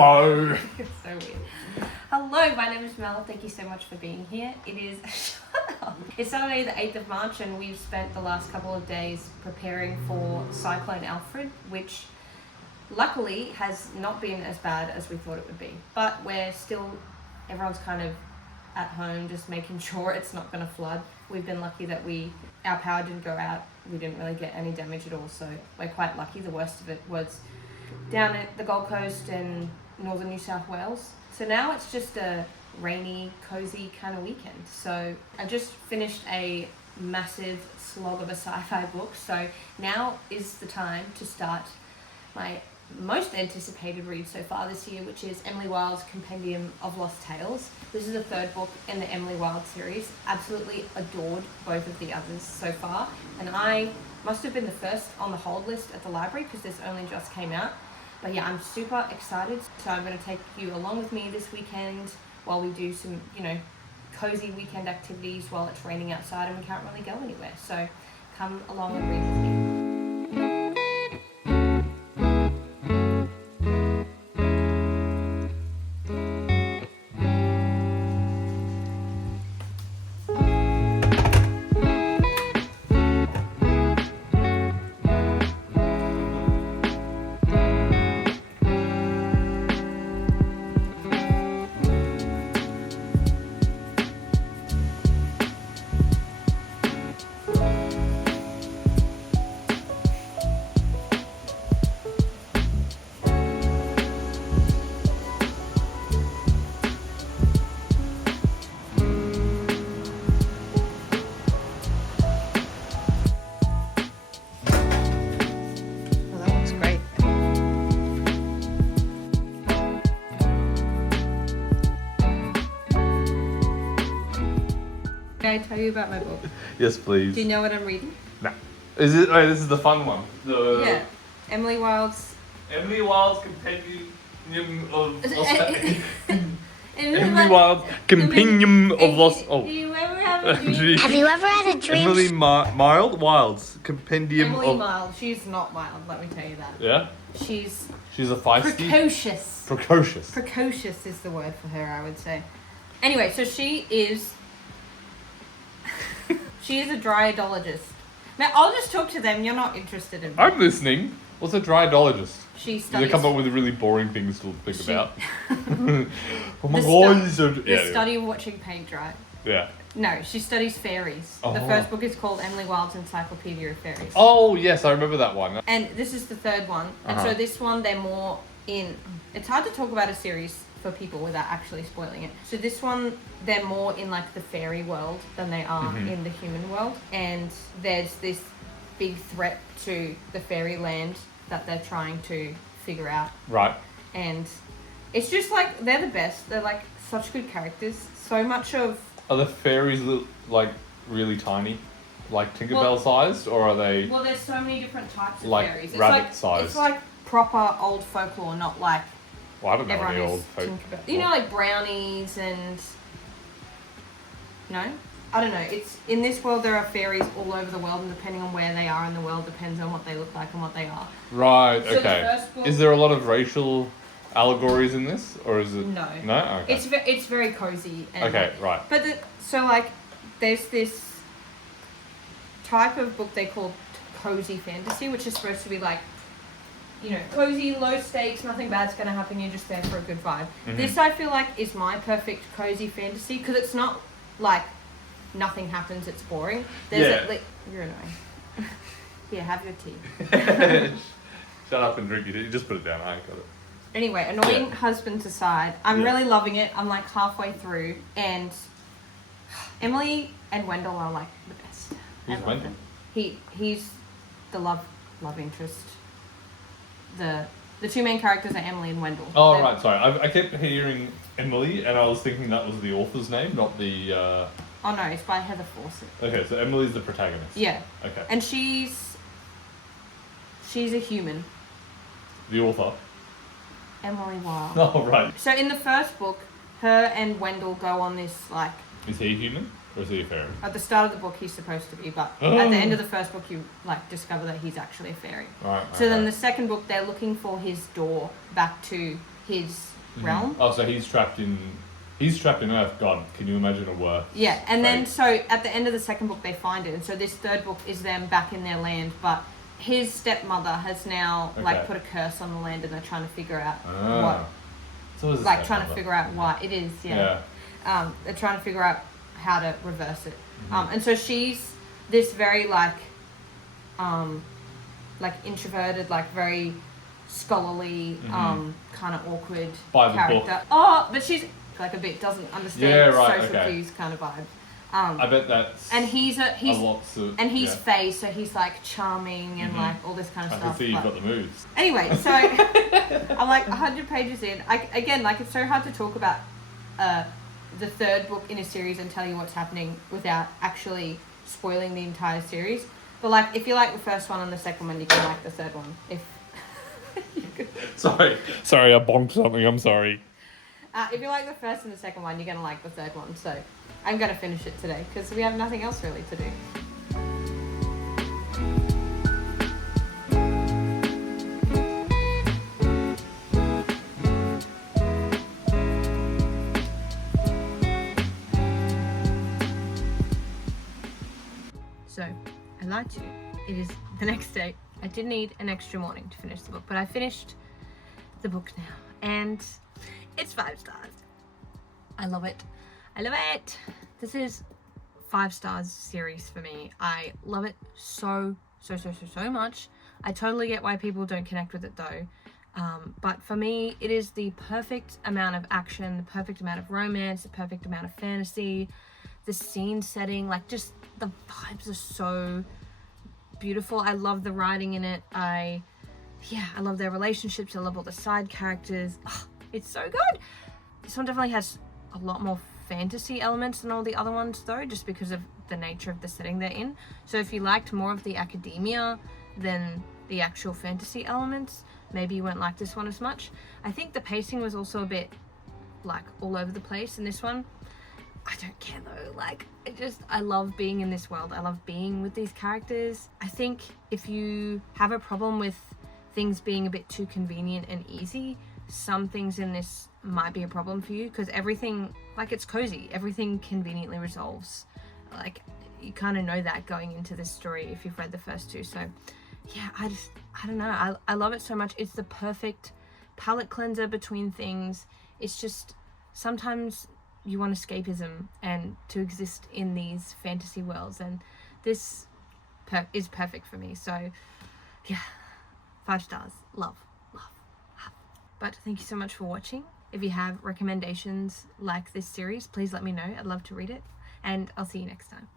Hello. It's so weird. Hello, my name is Mel. Thank you so much for being here. It is shut up. It's Saturday the 8th of March and we've spent the last couple of days preparing for Cyclone Alfred, which luckily has not been as bad as we thought it would be. But everyone's kind of at home just making sure it's not going to flood. We've been lucky that our power didn't go out. We didn't really get any damage at all, so we're quite lucky. The worst of it was down at the Gold Coast and northern New South Wales. So now it's just a rainy, cozy kind of weekend. So I just finished a massive slog of a sci-fi book. So now is the time to start my most anticipated read so far this year, which is Emily Wilde's Compendium of Lost Tales. This is the third book in the Emily Wilde series. Absolutely adored both of the others so far. And I must have been the first on the hold list at the library because this only just came out. But yeah, I'm super excited. So I'm going to take you along with me this weekend while we do some, cozy weekend activities while it's raining outside and we can't really go anywhere. So come along and read with me. Can I tell you about my book? Yes, please. Do you know what I'm reading? Nah. Is it? Oh, this is the fun one. Yeah. Emily Wilde's Compendium of Emily Wilde's Compendium of Lost. Do you ever have a dream? Have you ever had a dream? Emily Wilde's Compendium Emily of. Mild. She's not mild, let me tell you that. Yeah. She's She's a feisty. precocious. Precocious. Precocious is the word for her, I would say. Anyway, so she is a dryadologist. Now, I'll just talk to them. You're not interested in me. I'm listening. What's a dryadologist? She They studies... come up with really boring things to think about. Oh my The god, the study of watching paint dry. Yeah. No, she studies fairies. The Oh. first book is called Emily Wilde's Encyclopedia of Fairies. Oh yes, I remember that one. And this is the third one. And so this one, they're more in... It's hard to talk about a series for people without actually spoiling it. So this one, they're more in like the fairy world than they are in the human world. And there's this big threat to the fairy land that they're trying to figure out. Right. And it's just like, they're the best. They're like such good characters. So much of... Are the fairies like really tiny, like Tinkerbell sized, or are they? Well, there's so many different types of Like fairies. rabbit-sized. It's like proper old folklore, not like Well, I don't know everyone any is old folk. Tinkerbell. You know, like brownies and... No? I don't know. It's in this world there are fairies all over the world, and depending on where they are in the world depends on what they look like and what they are. Right. So the Okay. first book- Is there a lot of racial allegories in this, or is it? No. No. Okay. It's very cozy. And Okay. Right. But there's this type of book they call cozy fantasy, which is supposed to be like, cozy, low stakes, nothing bad's going to happen, you're just there for a good vibe. This, I feel like, is my perfect cozy fantasy, because it's not like nothing happens, it's boring. You're annoying. Here, have your tea. Shut up and drink it. You just put it down. I got it. Anyway, annoying husbands aside, I'm really loving it. I'm like halfway through, and Emily and Wendell are like the best. I Who's love Wendell? them. He's the love interest. The two main characters are Emily and Wendell. Oh They're- right. Sorry. I kept hearing Emily, and I was thinking that was the author's name, not the. Oh no, it's by Heather Fawcett. Okay, so Emily's the protagonist. Yeah, Okay. and she's a human. The author. Emily Wilde. Oh right. So in the first book, her and Wendell go on this like... Is he human or is he a fairy? At the start of the book, he's supposed to be, but at the end of the first book, you like discover that he's actually a fairy. Right. So then the second book, they're looking for his door back to his realm. Oh, so he's trapped in Earth. God, can you imagine a worse? Yeah, and then fate? so at the end of the second book they find it, and so this third book is them back in their land, but his stepmother has now like Okay. put a curse on the land, and they're trying to figure out Ah. So is like trying to figure out why it is. Yeah. They're trying to figure out how to reverse it. Mhm. And so she's this very like introverted, like very scholarly, kind of awkward By the character. book. Oh, but she's like a bit doesn't understand Yeah, right, social okay. cues kind of vibe. I bet that's And he's a lot to. and he's yeah. Fae, so he's like charming and like all this kind of I stuff. can see you've but- got the moves. Anyway, so I'm like 100 pages in. Again, like it's so hard to talk about the third book in a series and tell you what's happening without actually spoiling the entire series. But like, if you like the first one and the second one, you can like the third one. If Sorry, I bonked something. I'm sorry. if you like the first and the second one, you're gonna like the third one. So I'm gonna finish it today because we have nothing else really to do. So, I lied to you. It is the next day. I did need an extra morning to finish the book, but I finished the book now, and it's 5 stars. I love it. I love it. This is 5 stars series for me. I love it so much. I totally get why people don't connect with it though. But for me, it is the perfect amount of action, the perfect amount of romance, the perfect amount of fantasy, the scene setting, like just the vibes are so beautiful. I love the writing in it. I love their relationships. I love all the side characters. It's so good. This one definitely has a lot more fantasy elements than all the other ones though, just because of the nature of the setting they're in. So if you liked more of the academia than the actual fantasy elements, maybe you won't like this one as much. I think the pacing was also a bit like all over the place in this one. I don't care though, like I love being in this world. I love being with these characters. I think if you have a problem with things being a bit too convenient and easy, some things in this might be a problem for you, because everything, like, it's cozy, everything conveniently resolves. Like, you kind of know that going into this story if you've read the first 2. So yeah, I don't know, I love it so much. It's the perfect palate cleanser between things. It's just sometimes you want escapism and to exist in these fantasy worlds, and this is perfect for me. So yeah, 5 stars. Love. But thank you so much for watching. If you have recommendations like this series, please let me know. I'd love to read it, and I'll see you next time.